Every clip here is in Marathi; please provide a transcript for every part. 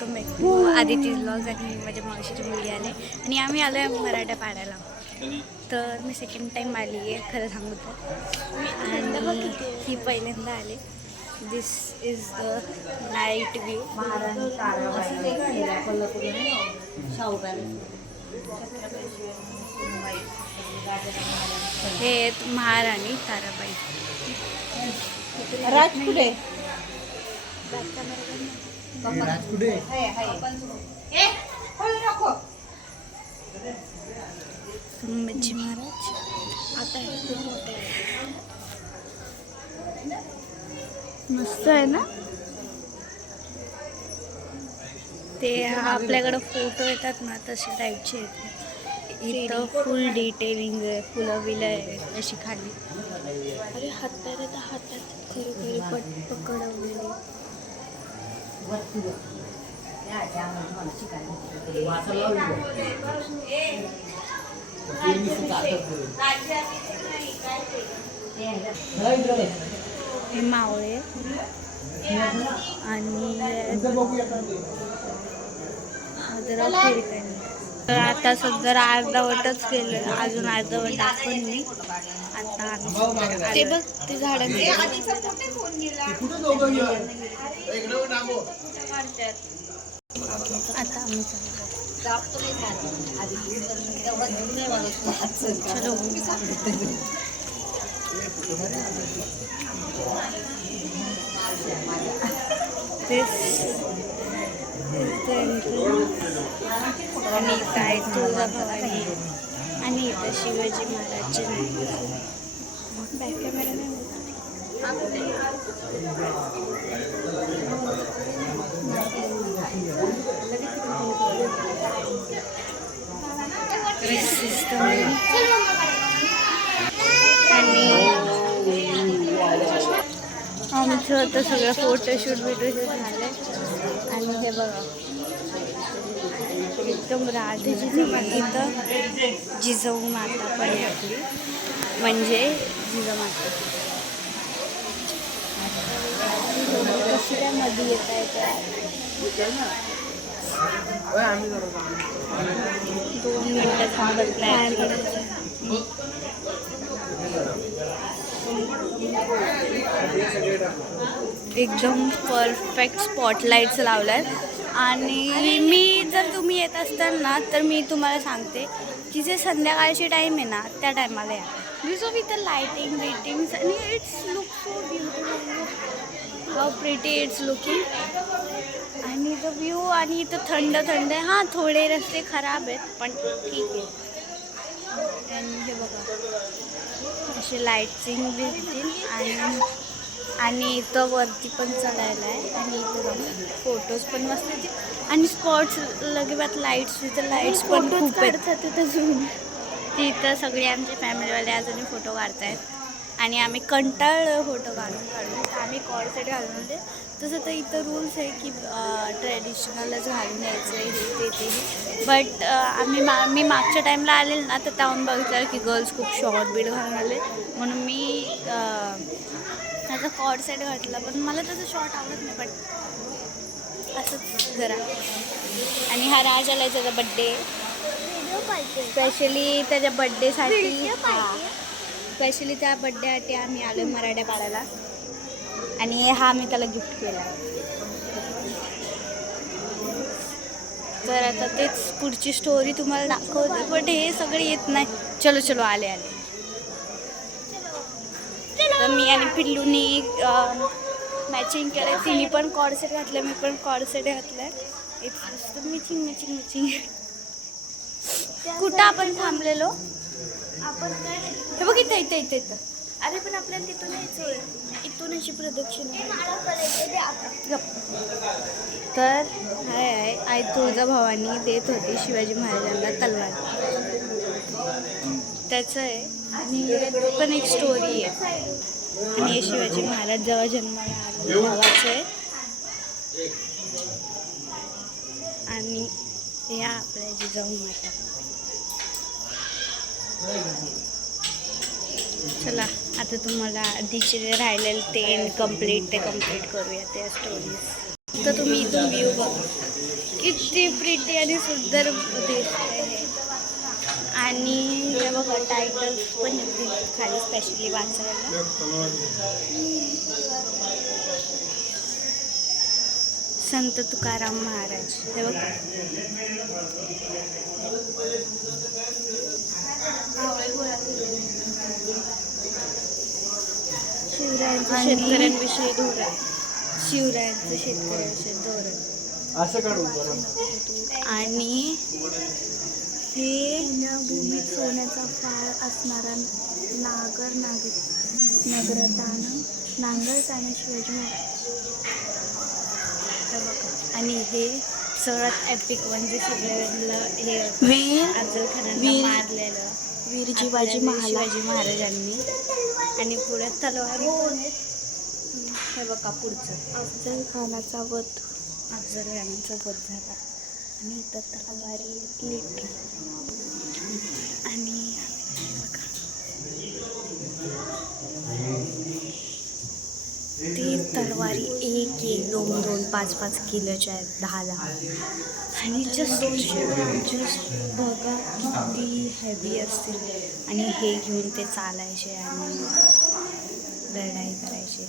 आदिती व्लॉग्स आणि माझ्या मावशीची मुलगी आले आणि आम्ही आलो आहे मराठा पाड्याला. तर मी सेकंड टाईम आली आहे खरं सांगू तर, आणि ही पहिल्यांदा आले. दिस इज द नाईट व्ह्यू. हे आहेत महाराणी ताराबाई. राजपुडे संभाजी महाराज आता मस्त आहे ना ते. आपल्याकडं फोटो येतात ना तसे टाईपचे येते. इथं फुल डिटेलिंग आहे, फुलं बिलं आहे अशी खाली. अरे हातात खरोखर पकडवलेले. हे मावळे आणि तर आता सध्या अर्धवटच केलं, अजून अर्धवट दाखवून नाही. आता ते बघ ते झाडांचे आता आम्ही आणि इथं आहे तुळजाभवानी आणि इथं शिवाजी महाराजचे बॅक कॅमेरा नाही आणि आमचं आता सगळं फोटोशूट झालं. आणि हे बघा एकदम राधेची इथं जिजाऊ माता पण आहे आपली, म्हणजे जिजामाता. कशी काय मध्ये येत आहे 2 मिनिटं थांबत नाही. एकदम परफेक्ट स्पॉटलाईट्स लावल्यात. आणि मी जर तुम्ही येत असताल ना तर मी तुम्हाला सांगते की जे संध्याकाळची टाईम आहे ना त्या टायमाला या. बिकॉज ऑफ इथं लायटिंग वेटिंग्स आणि it's look so beautiful, how pretty it's looking. आणि इथं व्ह्यू आणि इथं थंड थंड आहे. हां थोडे रस्ते खराब आहेत पण ठीक आहे. आणि हे बघा असे लाईटिंग भेटतील आणि इथं वरती पण चढायला आहे. आणि इथं जाऊन फोटोज पण मस्त येतील. आणि स्पॉट्स लगेच लाईट्स, तिथं लाईट्स पण खूप आहेत तिथं. तिथं सगळे आमचे फॅमिलीवाले अजूनही फोटो काढत आहेत. आणि आम्ही कंटाळलो फोटो काढून तर आम्ही कॉर्ड सेट घालून होते. तसं तर इथं रूल्स आहे की ट्रॅडिशनलच घालून यायचं हे ते. बट मी मागच्या टाईमला आलेल ना तर त्याहून बघितलं की गर्ल्स खूप शॉर्ट बीट घालून आले, म्हणून मी त्याचा कॉर्ड सेट घातला. पण मला तसं शॉर्ट आवडत नाही, पण असंच जरा. आणि हा राज आला त्याचा बड्डे, स्पेशली त्याच्या बड्डेसाठी, स्पेशली त्या बड्डेसाठी आम्ही आलो मराठा पाड्याला. आणि हा मी त्याला गिफ्ट केला. तर आता तेच पुढची स्टोरी तुम्हाला दाखवते, बट हे सगळे येत नाही. चलो आले. तर मी आणि पिल्लूनी मॅचिंग केलं. तिने पण कॉर्ड सेट घातलं, मी पण कॉर्ड सेट घातलं. It's matching. कुठं आपण थांबलेलो? हे बघ इथं. अरे पण आपल्याला तिथून यायचं, इथून अशी प्रदक्षिणा. तर आई तुळजाभवानी देत होती शिवाजी महाराजांना तलवार, त्याचं आहे. आणि पण एक स्टोरी आहे. आणि हे शिवाजी महाराज जेव्हा जन्माला आले तेव्हाचं आहे. आणि हे आपल्या जिजाऊ माता. चला आता तुम्हाला आधीचे राहिलेलं ते कम्प्लीट करूया त्या स्टोरीज. तर तुम्ही इथून व्ह्यू बघा. इतकी प्रिटी आणि सुंदर दिसते हे. आणि हे बघा टायटल्स पण येतील खाली स्पेशली वाचायला. संत तुकाराम महाराज हे बघा. शिवरायांचं शेतकऱ्यांविषयी धोरण. शिवरायांचं शेतकऱ्यांविषयी धोरण असं काढू. आणि हे भूमीत सोन्याचा फाळ असणारा नांगरताना शिवाजी महाराज. आणि हे सर्वात एपिक म्हणजे सगळ्यांना हे अफजल खानांना मारलेलं वीर शिवाजी महाराजांनी. आणि पुढे तलवार कोण आहेत हे बघा. पुढचं अफजल खानाचा वध झाला. आणि इथं तलवारी लिटर. आणि बघा ते तलवारी 1, 2, 2, 5 किलोच्या आहेत. 10 आणि जस्ट बघा किती हेवी असतील. आणि हे घेऊन ते चालायचे आणि लढाई करायचे.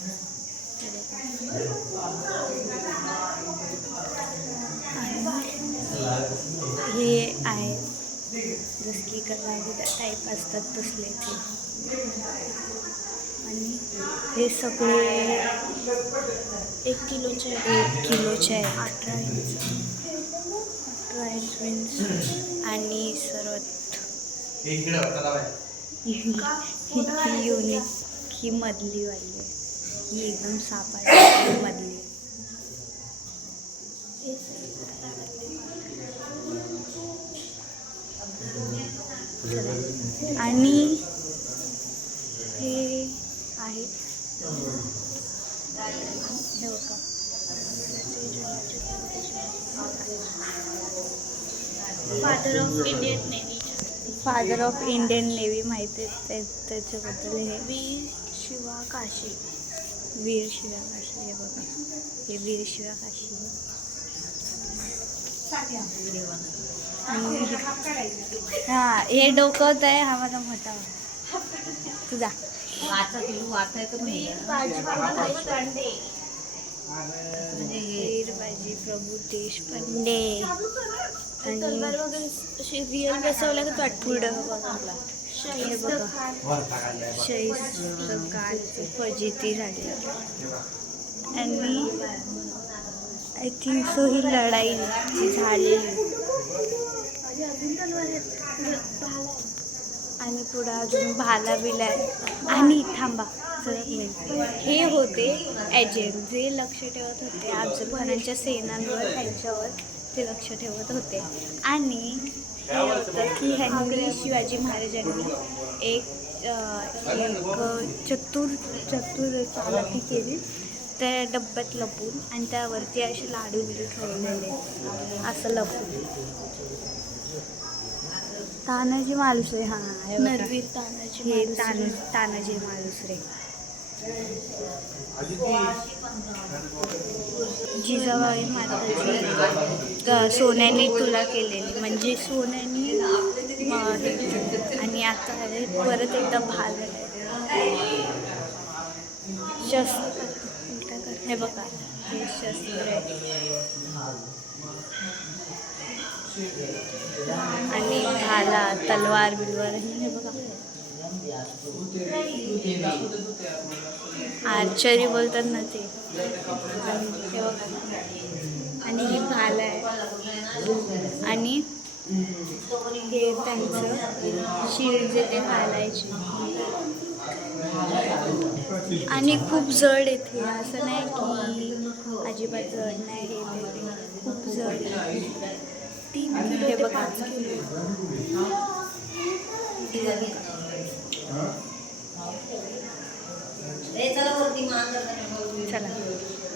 हे आहे जसं की कलाविदा टाईप असतात तसले ते. आणि हे सगळे 1 किलोचे आहे. 18 इंच. आणि सर्वात युनिक ही मधली वाली आहे. ही एकदम सापाची मधली. आणि हे आहे हे बघा फादर ऑफ इंडियन नेव्ही माहिती आहे त्याच्याबद्दल. हे वीर शिवा काशी. हे बघा हे वीर शिवा काशी. हां हे डोकवत आहे. हा माझा मोठा तुझा वीरबाजी प्रभू देशपांडे. आणि रिअल बसवलं का तो पुढं हे बघा शहीद फजिती झाली. आणि आय थिंक सो ही लढाई झालेली. आणि पुढं अजून भाला बिला आहे. आणि थांबा हे होते एजंट जे लक्ष ठेवत होते अफजल खानांच्या सेनांवर. त्यांच्यावर ते लक्ष ठेवत होते. आणि हे होतं की ह्यांनी शिवाजी महाराजांनी एक चतुर चालाकी केली त्या डब्यात लपून. आणि त्यावरती असे लाडू बिडू ठेवलेले असं लपून. तानाजी मालुसरे. हां नरवीर तानाजी मालुसरे. जिजाबाई माताजी सोन्याने तुला केलेली म्हणजे सोन्याने. आणि आता परत एकदा भालं शस्त्र. हे बघा हे शस्त्र आहे. आणि भाला तलवार बिलवार हे बघा. आर्चरी बोलतात ना ते. हे बघा. आणि ही भाला आहे. आणि हे त्यांचं शिल्ड जे ते घालायचे. आणि खूप जड येते असं नाही की अजिबात जड नाही. हे खूप जड आहे. 3 किलो. हे बघा चला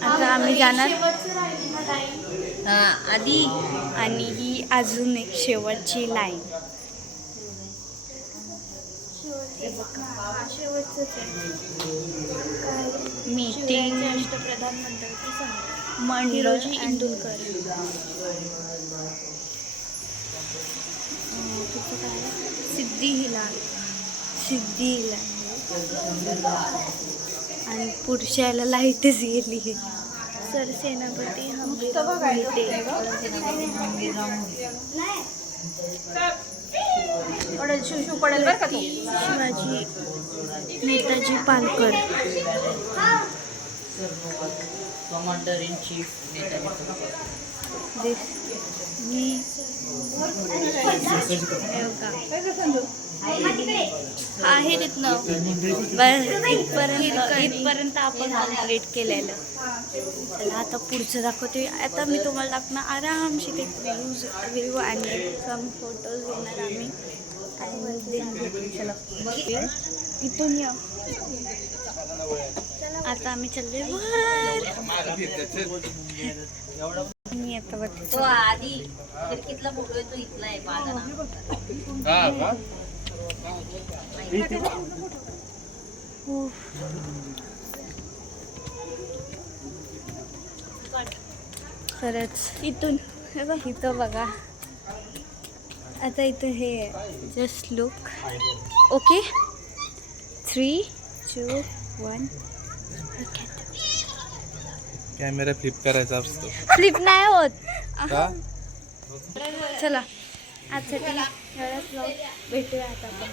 आता आम्ही जाणार आधी. आणि ही अजून एक शेवटची लाईन. मीटिंग. प्रधानमंत्री मंडळ इंदुरकर. सिद्धी हिलाल आणि पुढच्या याला लाईटच गेली. सरसेनापती Shivaji Netaji Palkar. Commander in chief आहे तिथनं बस इथपर्यंत आपण कंप्लीट केलेलं. चला आता पुढचं दाखवते. आता मी तुम्हाला दाखवणार आरामशी ते व्ह्यू आणि सम फोटोज घेणार आम्ही. इथून या. आता आम्ही चाललोय मी आता बघतो आधी खिडकीतला फोटो तो इथला आहे माझा खरंच इथून हे बघ इथं बघा. आता इथं हे just look. Okay 3, 2, 1. Camera flip करायचा असतो. फ्लिप नाही होत. का? चला आजसाठी एवढंच. भेटूया आता आपण.